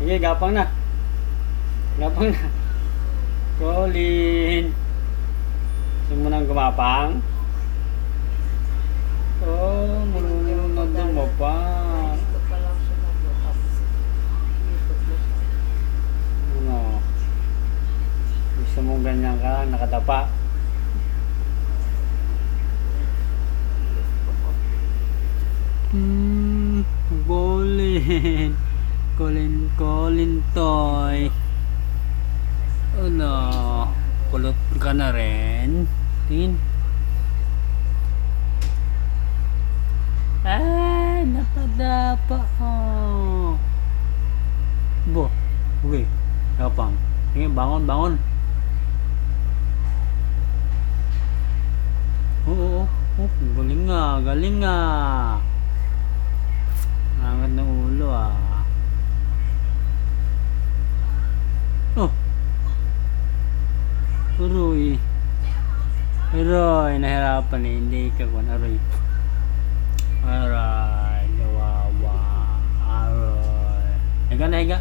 Sige, gapang na. Gapang na. Colin. Gusto mo nang gumapang? Oh, marunong na siya. Ano? Gusto mong ganyan ka, nakatapa. Hmm, Colin. Colin, Colin Toy. Ano? Kulot ka na rin. Tingin. Ay, napadapa. Oh. Bo. Okay. Kapang. Tingin, bangon, bangon. Oo, oo. Oh, galing nga, galing nga. Aroy. Aroy, nahirapan eh. Hindi ka kung aroy. Aray, kawawa. Aroy. Higa na, higa.